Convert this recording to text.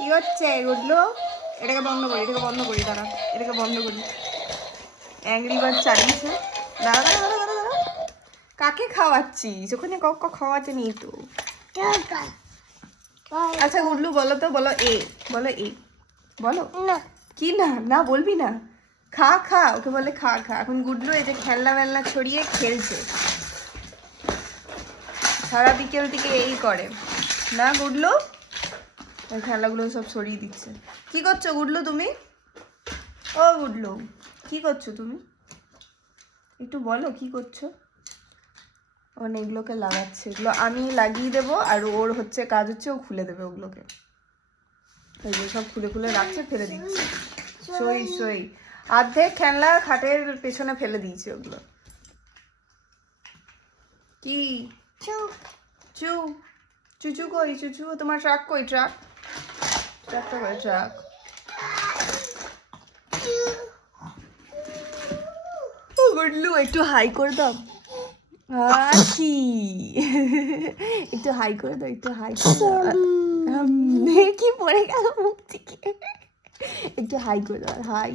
কি হচ্ছে গুডলু? এটাকে বন্ধ করি দাঁড়া, এটাকে বন্ধ করি। অ্যাংরি বার্ড চালিয়েছে। দাঁড়া। কাকে খাওয়াচ্ছিস? ওখানে কক খাওয়াতে নেই তো। আচ্ছা গুডলু বলো তো, বলো এ, বলো কি না বলবি না। খা ওকে বলে খা। এখন গুডলু এই যে খেলনা ছড়িয়ে খেলছে, সারা বিকেল থেকে এই করে না গুডলু? ওই খেলনাগুলো সব ছড়িয়ে দিচ্ছে। কি করছো গুডলু তুমি? ও গুডলু, কি করছো তুমি? একটু বলো কি করছো? এগুলোকে লাগাচ্ছে, এগুলো আমি লাগিয়ে দেবো, আর ওর হচ্ছে কাজ হচ্ছে ও খুলে দেবে ওগুলোকে। এই যে সব খুলে রাখছে, ফেলে দিচ্ছে। সই অর্ধেক খেলনা খাটের পেছনে ফেলে দিয়েছে ওগুলো। কি চুচু কই? চুচু তোমার ট্রাক কই? ট্রাকটা কই? ট্রাক গুডলু একটু হাই করে দাও। হাসি একটু হাই করে দাও, কি পড়ে গেল মুখ থেকে। একটু হাই করে দাও। হাই